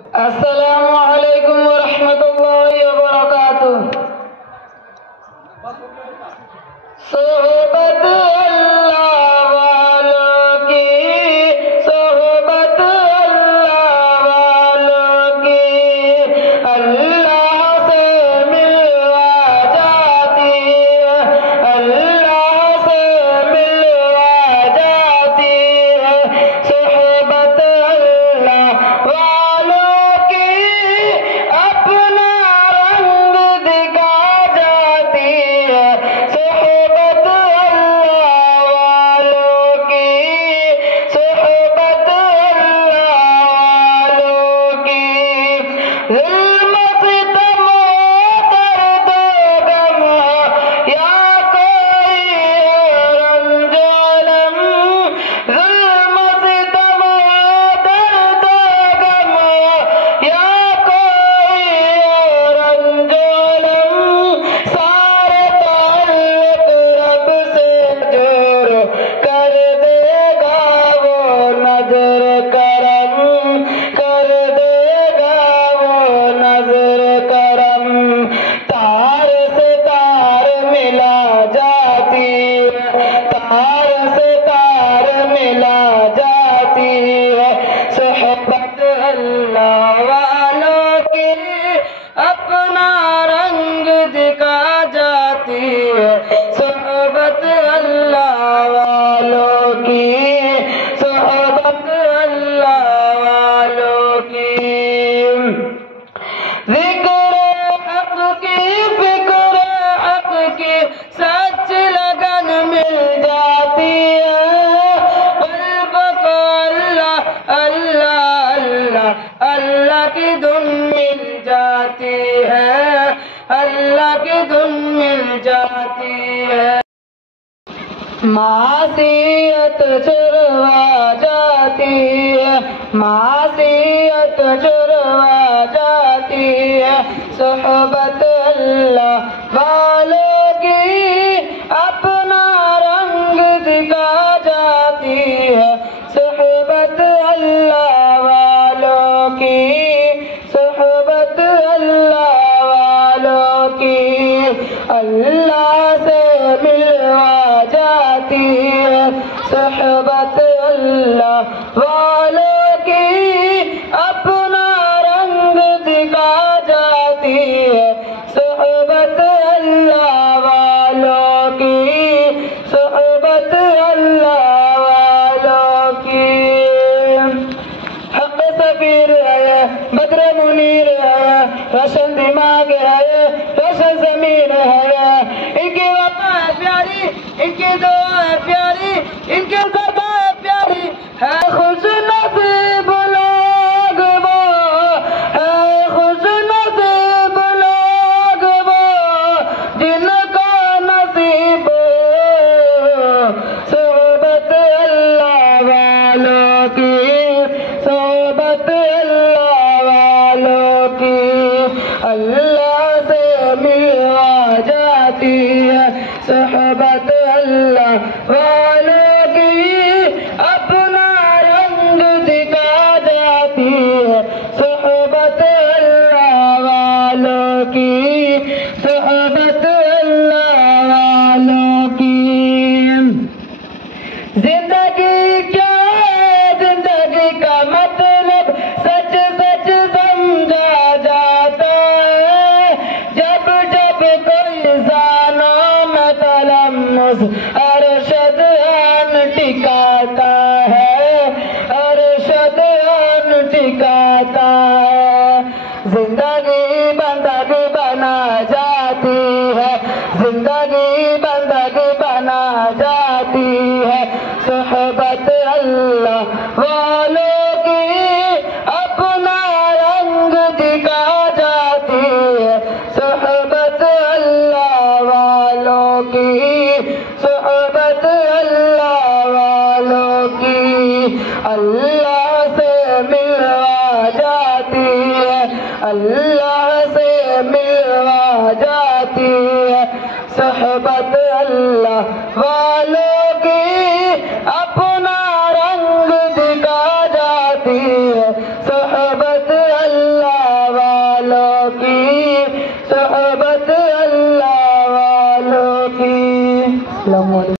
السلام علیکم ورحمۃ اللہ وبرکاتہ۔ صحبت اللہ والوں کی، صحبت اللہ والوں کی، اللہ سے ملوا جاتی ہے، اللہ سے ملوا جاتی ہے۔ صحبت اللہ والوں کی اپنا رنگ دکھا جاتی ہے۔ صحبت اللہ والوں کی، صحبت اللہ والوں کی، ظلم ستم و درد و غم یا کوئی رنج و الم، ظلم ستم و درد و غم یا کوئی رنج و الم، سارے تعلق رب سے جوڑ کر دے گا وہ نظر کرم، کر دے گا وہ نظر کرم۔ تار سے تار ملا جاتی ہے، تار سے تار ملا جاتی ہے۔ صحبت اللہ والوں کی اپنا رنگ دکھا جاتی ہے۔ صحبت اللہ والوں کی، صحبت اللہ والوں کی، ذکر حق کی، فکر حق کی سچ لگن مل جاتی ہے۔ قلب کو اللہ اللہ اللہ اللہ کی دھن مل جاتی ہے، اللہ کی دھن مل جاتی ہے۔ معصیت چھڑوا جاتی ہے، معصیت چھڑوا جاتی ہے۔ صحبت اللہ والوں کی اپنا رنگ دکھا جاتی ہے۔ صحبت اللہ والوں کی، صحبت اللہ والوں کی، اللہ سے ملوا جاتی ہے۔ صحبت اللہ والوں کی اپنا رنگ دکھا جاتی ہے۔ صحبت اللہ والوں کی، صحبت اللہ والوں کی، حق سفیر ہے، بدر منیر ہے، روشن دماغ ہے، روشن ضمیر ہے، ان کی وفا ہے پیاری، ان کی دعا ہے پیاری، ان کی صدا ہے پیاری، ہے خوش نصیب لوگ وہ، ہے خوش نصیب لوگ وہ جن کو نصیب ہو صحبت اللہ والوں کی، صحبت اللہ والوں کی، اللہ سے ملوا جاتی ہے۔ صحبت اللہ والوں کی اپنا رنگ دکھا جاتی ہے۔ صحبت اللہ والوں کی، صحبت اللہ والوں کی، زندگی کیا ہے، زندگی کا مطلب سچ سچ سمجھا جاتا ہے۔ جب جب کوئی زانوں میں تلمس ارشد آن ٹکاتا ہے، ارشد آن ٹکاتا ہے۔ زندگی بندگی بنا جاتی ہے، زندگی بندگی بنا جاتی ہے۔ صحبت اللہ والوں کی اپنا رنگ دکھا جاتی ہے۔ صحبت اللہ والوں کی، صحبت اللہ والوں کی، اللہ سے ملوا جاتی ہے، اللہ سے ملوا جاتی ہے۔ صحبت اللہ والوں کی اپنا رنگ دکھا جاتی ہے۔ صحبت اللہ کی صحبت اللہ والوں کی.